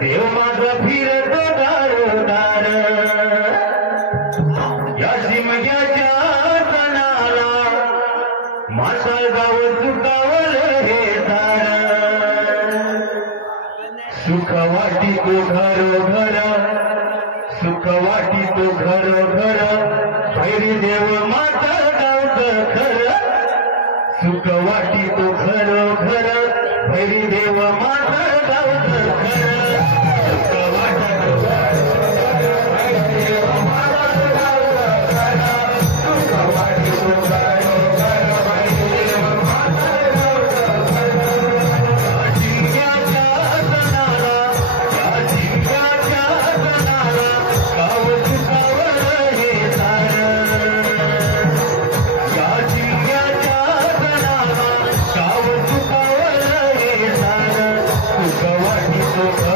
देव माझा फिरत दारोदार या शिमग्याच्या सणाला मासाळ गाव चुकावल हे दार सुख वाटी तो घरोघर सुख वाटी तो घरोघर भैरी देव माता गावचं खर सुख वाटी तो घरोघर भैरी देव माता गावचं खर सुख वाटी तो सुख वाटी तो घरोघर भैरी देव माता गावचं खर जिंक्याच्या सणाला या जिंक्याच्या सणाला गाव चुकावल हे दार या जिंक्याच्या सणाला गाव चुकावल हे दार सुख वाटी तो